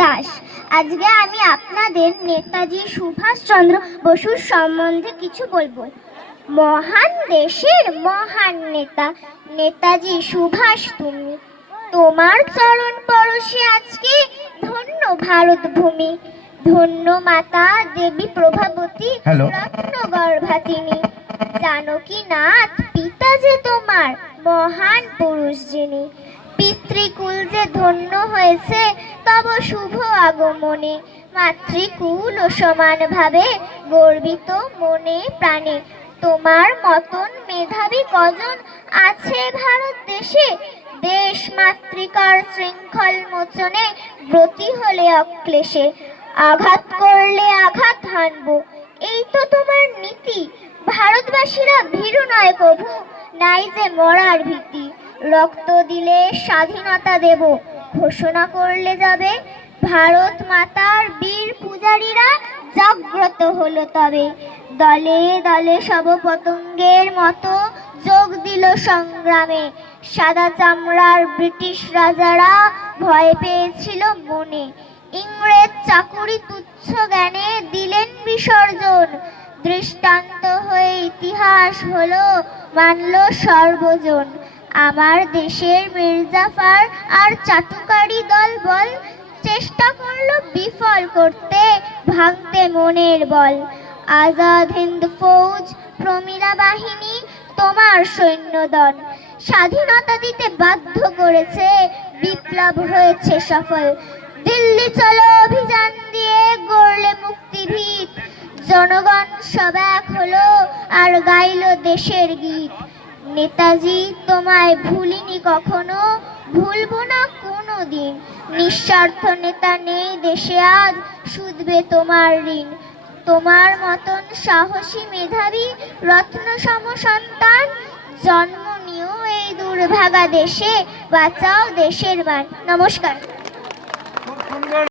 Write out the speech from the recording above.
দাস। আজকে আমি আপনাদের নেতাজি সুভাষচন্দ্র বসুর সম্বন্ধে কিছু বলবো। মহান দেশের মহান নেতা নেতাজি সুভাষ তুমি, তোমার চরণ পরশে আজকে ধন্য ভারত ভূমি, ধন্য মাতা দেবী প্রভাবতী রত্ন গর্ভা তিনি, জানকী নাথ পিতা যে তোমার মহান পুরুষ যিনি, পিতৃকুল যে ধন্য হয়েছে তব শুভ আগমনে, মাতৃকুল ও সমান ভাবে গর্বিত মনে প্রাণে, তোমার মতন মেধাবী কজন আছে ভারত দেশে, দেশ মাতৃকার শৃঙ্খল মোচনে ব্রতী হলে অক্লেশে, আঘাত করলে আঘাত হানব এই তো তোমার নীতি, ভারতবাসীরা ভীরু নয় কভু, নাই যে মরার ভীতি, রক্ত দিলে স্বাধীনতা দেব ঘোষণা করলে যাবে, ভারত মাতার বীর পূজারীরা জাগ্রত হলো তবে, দলে দলে সব পতঙ্গের মতো যোগ দিল সংগ্রামে, সাদা চামড়ার ব্রিটিশ রাজারা ভয় পেয়েছিল মনে, ইংরেজ চাকুরি তুচ্ছ জ্ঞানে দিলেন বিসর্জন, দৃষ্টান্ত হয়ে ইতিহাস হলো মানল সর্বজন, আমার দেশের মির্জাফর আর চাটুকারি দল বল চেষ্টা করলো বিফল করতে ভাঙতে মনের বল, আজাদ হিন্দ ফৌজ প্রমীলা বাহিনী তোমার সৈন্যদল, স্বাধীনতা দিতে বাধ্য করেছে বিপ্লব হয়েছে সফল, দিল্লি চলো অভিযান দিয়ে গড়লে মুক্তিভিত, জনগণ সব এক হলো আর গাইল দেশের গীত, নেতাজি তোমায় ভুলিনি কখনো, ভুলবো না কোনো দিন, নিঃস্বার্থ নেতা নেই দেশে আজ শুধবে তোমার ঋণ, তোমার মতন সাহসী মেধাবী রত্ন সম সন্তান জন্ম নিও এই দুর্ভাগা দেশে, বাঁচাও দেশের মান। নমস্কার।